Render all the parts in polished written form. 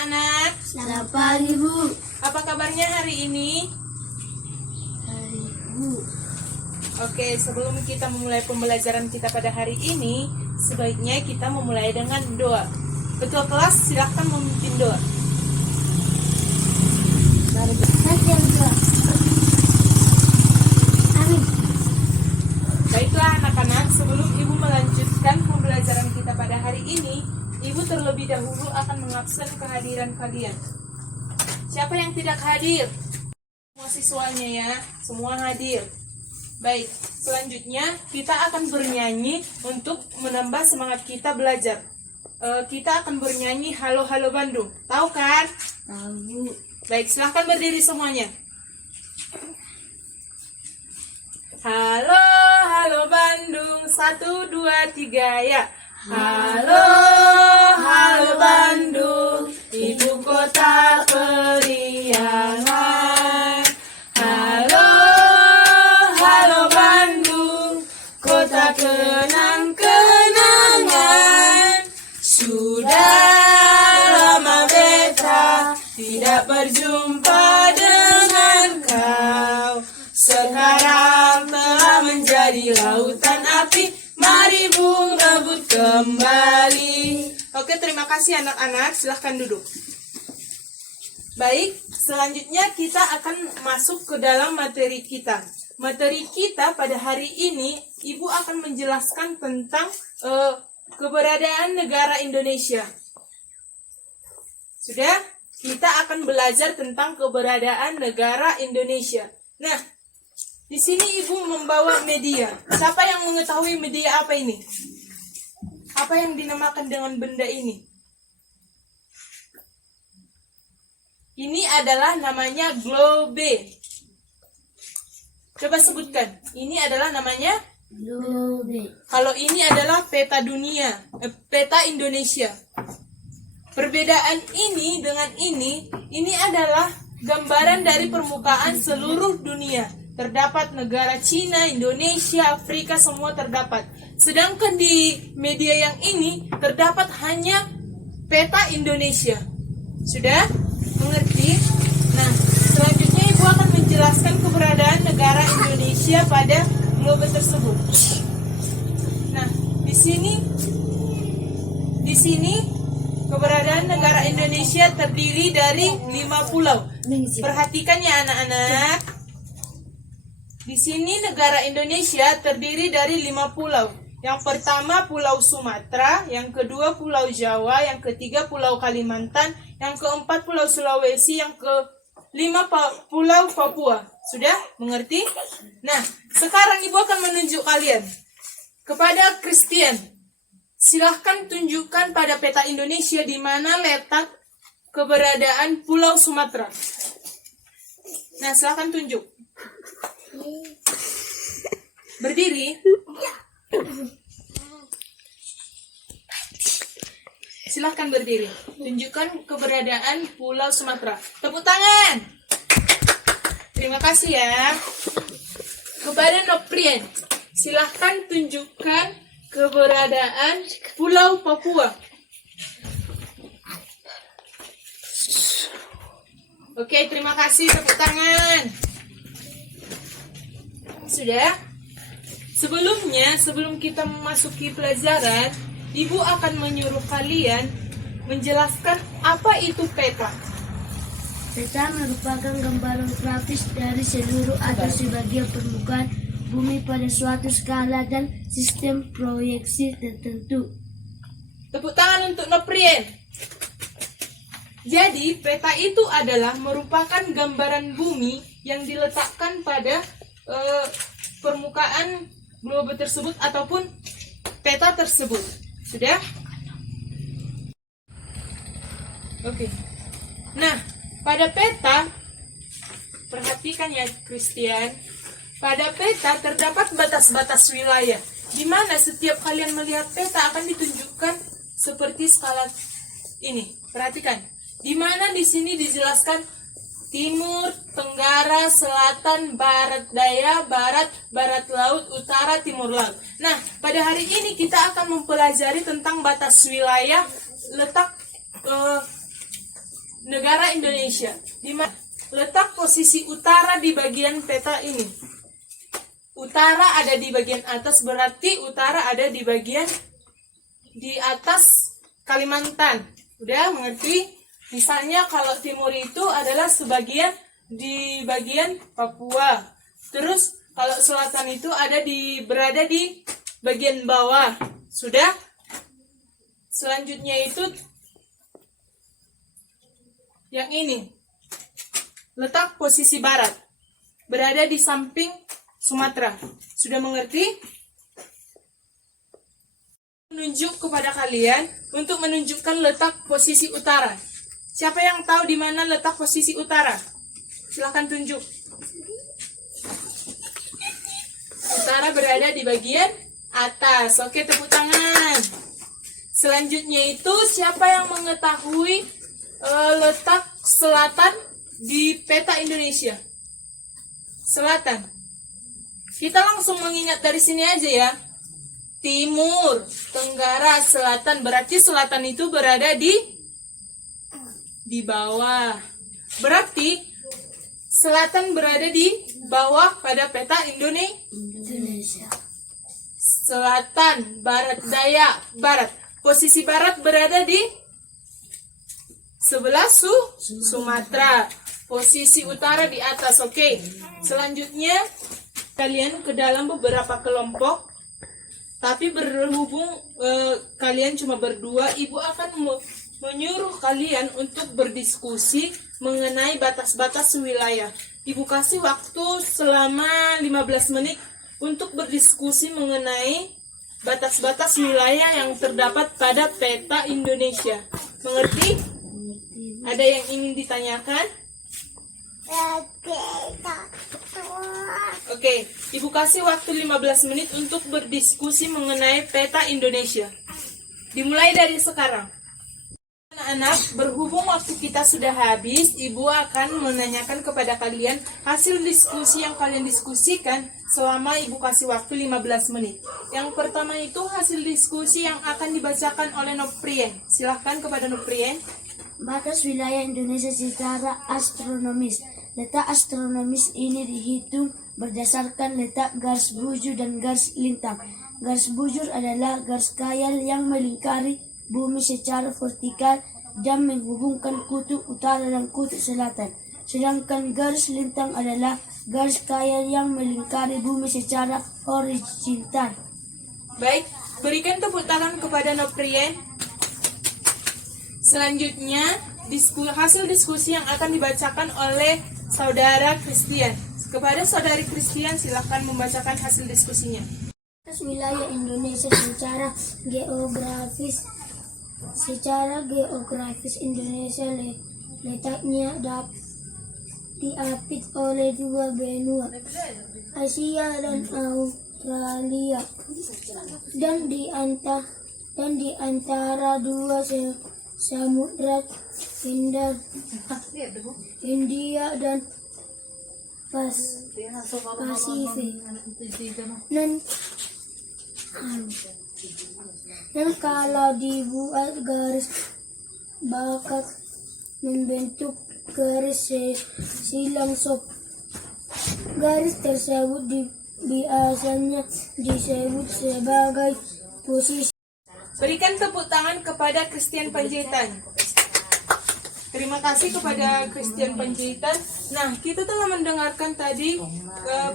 anak-anak? Selamat pagi, Bu. Apa kabarnya hari ini? Hari Bu. Oke, sebelum kita memulai pembelajaran kita pada hari ini, sebaiknya kita memulai dengan doa. Ketua kelas, silahkan memimpin doa. Amin. Baiklah anak-anak, sebelum Ibu melanjutkan pembelajaran kita pada hari ini, Ibu terlebih dahulu akan mengabsen kehadiran kalian. Siapa yang tidak hadir? Semua siswanya ya, semua hadir. Baik, selanjutnya kita akan bernyanyi untuk menambah semangat kita belajar. Kita akan bernyanyi Halo Halo Bandung. Tahu kan? Tahu, Bu. Baik, silahkan berdiri semuanya. Halo, halo Bandung, 1, 2, 3 ya. Halo, halo Bandung, ibu kota periangan. Halo, halo Bandung, kota kenang-kenangan. Sudah lama beta tidak berjumpa dengan kau. Sekarang telah menjadi lautan api, mari bung rebut kembali. Oke, terima kasih anak-anak, silahkan duduk. Baik, selanjutnya kita akan masuk ke dalam materi kita. Materi kita pada hari ini, Ibu akan menjelaskan tentang keberadaan negara Indonesia. Sudah? Kita akan belajar tentang keberadaan negara Indonesia. Nah, di sini Ibu membawa media. Siapa yang mengetahui media apa ini? Apa yang dinamakan dengan benda ini? Ini adalah namanya globe. Coba sebutkan. Ini adalah namanya? Globe. Kalau ini adalah peta dunia, peta Indonesia. Perbedaan ini dengan ini adalah gambaran dari permukaan seluruh dunia. Terdapat negara Cina, Indonesia, Afrika, semua terdapat. Sedangkan di media yang ini terdapat hanya peta Indonesia. Sudah? Mengerti? Nah, selanjutnya Ibu akan menjelaskan keberadaan negara Indonesia pada globe tersebut. Nah, di sini keberadaan negara Indonesia terdiri dari 5 pulau. Perhatikan ya anak-anak. Di sini negara Indonesia terdiri dari 5 pulau. Yang pertama Pulau Sumatera, yang kedua Pulau Jawa, yang ketiga Pulau Kalimantan, yang keempat Pulau Sulawesi, yang kelima Pulau Papua. Sudah mengerti? Nah, sekarang Ibu akan menunjuk kalian kepada Christian. Silahkan tunjukkan pada peta Indonesia di mana letak keberadaan Pulau Sumatera. Nah, silahkan tunjuk. Berdiri. Silahkan berdiri. Tunjukkan keberadaan Pulau Sumatera. Tepuk tangan. Terima kasih ya. Kepada Noprien, silahkan tunjukkan keberadaan Pulau Papua. Oke, terima kasih. Tepuk tangan. Sudah? Sebelum kita memasuki pelajaran, Ibu akan menyuruh kalian menjelaskan apa itu peta. Peta merupakan gambaran grafis dari seluruh atau sebagian permukaan bumi pada suatu skala dan sistem proyeksi tertentu. Tepuk tangan untuk Noprien. Jadi, peta itu adalah merupakan gambaran bumi yang diletakkan pada permukaan globe tersebut ataupun peta tersebut. Sudah? Oke. Nah, pada peta, perhatikan ya Christian, pada peta terdapat batas-batas wilayah, di mana setiap kalian melihat peta akan ditunjukkan seperti skala ini. Perhatikan, di mana di sini dijelaskan timur, tenggara, selatan, barat daya, barat laut, utara, timur laut. Nah, pada hari ini kita akan mempelajari tentang batas wilayah, letak negara Indonesia. Di mana letak posisi utara di bagian peta ini? Utara ada di bagian atas, berarti utara ada di bagian di atas Kalimantan. Udah mengerti? Misalnya kalau timur itu adalah sebagian di bagian Papua. Terus kalau selatan itu berada di bagian bawah. Sudah? Selanjutnya itu yang ini. Letak posisi barat. Berada di samping Sumatera. Sudah mengerti? Menunjuk kepada kalian untuk menunjukkan letak posisi utara. Siapa yang tahu di mana letak posisi utara? Silahkan tunjuk. Utara berada di bagian atas. Oke, tepuk tangan. Selanjutnya itu siapa yang mengetahui letak selatan di peta Indonesia? Selatan. Kita langsung mengingat dari sini aja ya. Timur, tenggara, selatan. Berarti selatan itu berada di bawah. Berarti selatan berada di bawah pada peta Indonesia. Selatan, barat, daya, barat. Posisi barat berada di sebelah Sumatera. Posisi utara di atas. Oke. Selanjutnya kalian ke dalam beberapa kelompok. Tapi berhubung kalian cuma berdua, ibu akan menyuruh kalian untuk berdiskusi mengenai batas-batas wilayah. Ibu kasih waktu selama 15 menit untuk berdiskusi mengenai batas-batas wilayah yang terdapat pada peta Indonesia. Mengerti? Ada yang ingin ditanyakan? Oke, ibu kasih waktu 15 menit untuk berdiskusi mengenai peta Indonesia. Dimulai dari sekarang. Anak-anak, berhubung waktu kita sudah habis, ibu akan menanyakan kepada kalian hasil diskusi yang kalian diskusikan selama ibu kasih waktu 15 menit. Yang pertama itu hasil diskusi yang akan dibacakan oleh Noprien. Silahkan kepada Noprien. Batas wilayah Indonesia secara astronomis. Letak astronomis ini dihitung berdasarkan letak garis bujur dan garis lintang. Garis bujur adalah garis khayal yang melingkari bumi secara vertikal dan menghubungkan kutub utara dan kutub selatan. Sedangkan garis lintang adalah garis khayal yang melingkari bumi secara horizontal. Baik, berikan tepuk tangan kepada Noprien. Selanjutnya, hasil diskusi yang akan dibacakan oleh Saudara Christian. Kepada Saudari Christian, silakan membacakan hasil diskusinya. Batas wilayah Indonesia secara geografis Indonesia letaknya diapit oleh dua benua, Asia dan Australia, dan di antara dua samudra India dan Pasifik. Dan kalau dibuat garis bakat membentuk garis silang sop. Garis tersebut biasanya disebut sebagai posisi. Berikan tepuk tangan kepada Christian Panjaitan. Terima kasih kepada Christian Panjaitan. Nah, kita telah mendengarkan tadi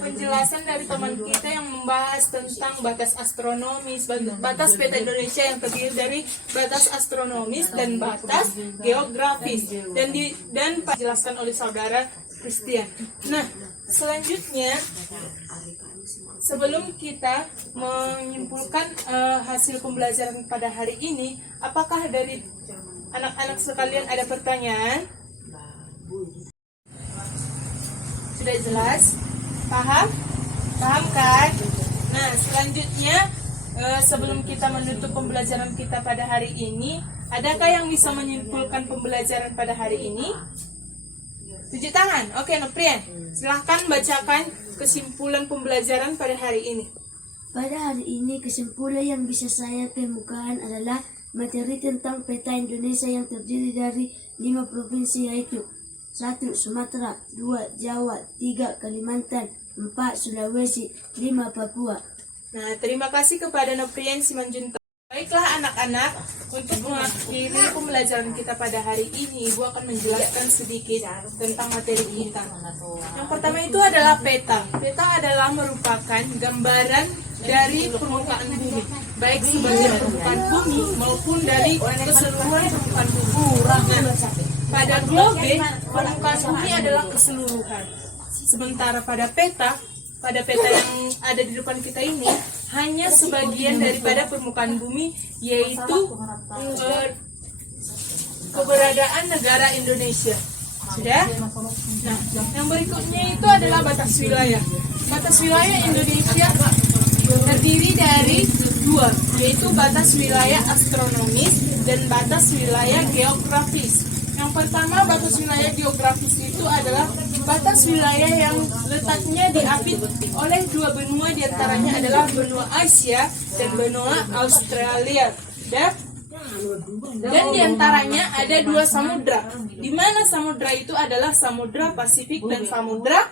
penjelasan dari teman kita yang membahas tentang batas astronomis, batas peta Indonesia yang terdiri dari batas astronomis dan batas geografis, dan dijelaskan oleh Saudara Christian. Nah, selanjutnya sebelum kita menyimpulkan hasil pembelajaran pada hari ini, apakah dari anak-anak sekalian ada pertanyaan? Sudah jelas? Paham? Paham kan? Nah, selanjutnya sebelum kita menutup pembelajaran kita pada hari ini, adakah yang bisa menyimpulkan pembelajaran pada hari ini? Tunjuk tangan. Oke, Noprien, silahkan bacakan kesimpulan pembelajaran pada hari ini. Pada hari ini kesimpulan yang bisa saya kemukakan adalah Materi tentang peta Indonesia yang terdiri dari 5 provinsi yaitu 1. Sumatera, 2. Jawa, 3. Kalimantan, 4. Sulawesi, 5. Papua. Nah, terima kasih kepada Noprian Simanjuntak. Baiklah anak-anak, untuk mengakhiri pembelajaran kita pada hari ini, Ibu akan menjelaskan sedikit tentang materi kita. Yang pertama itu adalah peta. Peta adalah merupakan gambaran dari permukaan bumi, baik sebagian permukaan bumi maupun dari keseluruhan permukaan bumi. Nah, pada globe, permukaan bumi adalah keseluruhan. Sementara pada peta yang ada di depan kita ini hanya sebagian daripada permukaan bumi, yaitu keberadaan negara Indonesia. Sudah? Nah, yang berikutnya itu adalah batas wilayah. Batas wilayah Indonesia terdiri dari 2, yaitu batas wilayah astronomis dan batas wilayah geografis. Yang pertama, batas wilayah geografis itu adalah batas wilayah yang letaknya diapit oleh 2 benua, diantaranya adalah benua Asia dan benua Australia. Dan diantaranya ada 2 samudra, di mana samudra itu adalah Samudra Pasifik dan Samudra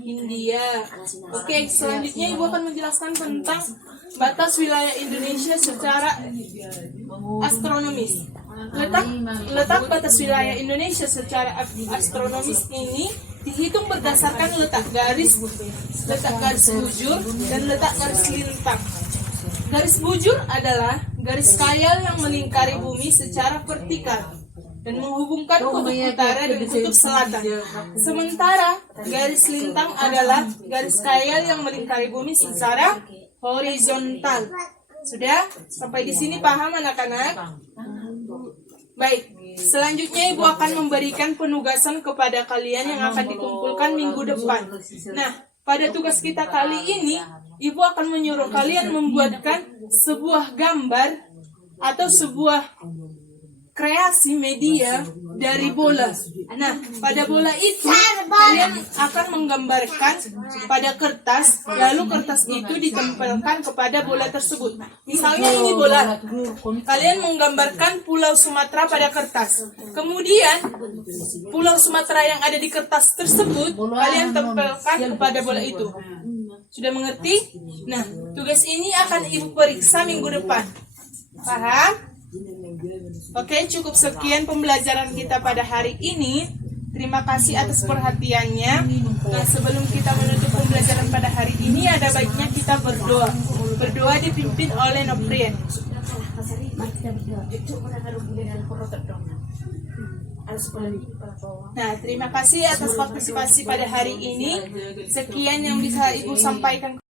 India. Oke, selanjutnya Ibu akan menjelaskan tentang batas wilayah Indonesia secara astronomis. Letak batas wilayah Indonesia secara astronomis ini dihitung berdasarkan letak garis bujur dan letak garis lintang. Garis bujur adalah garis khayal yang melingkari bumi secara vertikal dan menghubungkan kutub utara dan kutub selatan. Sementara garis lintang adalah garis khayal yang melingkari bumi secara horizontal. Sudah? Sampai di sini paham anak-anak? Baik, selanjutnya Ibu akan memberikan penugasan kepada kalian yang akan dikumpulkan minggu depan. Nah, pada tugas kita kali ini, Ibu akan menyuruh kalian membuatkan sebuah gambar atau sebuah kreasi media dari bola. Nah, pada bola itu kalian akan menggambarkan pada kertas, lalu kertas itu ditempelkan kepada bola tersebut. Misalnya ini bola, kalian menggambarkan Pulau Sumatera pada kertas. Kemudian Pulau Sumatera yang ada di kertas tersebut kalian tempelkan kepada bola itu. Sudah mengerti? Nah, tugas ini akan Ibu periksa minggu depan. Paham? Oke, cukup sekian pembelajaran kita pada hari ini. Terima kasih atas perhatiannya. Nah, sebelum kita menutup pembelajaran pada hari ini, ada baiknya kita berdoa. Berdoa dipimpin oleh Noprian. Nah, terima kasih atas partisipasi pada hari ini. Sekian yang bisa Ibu sampaikan.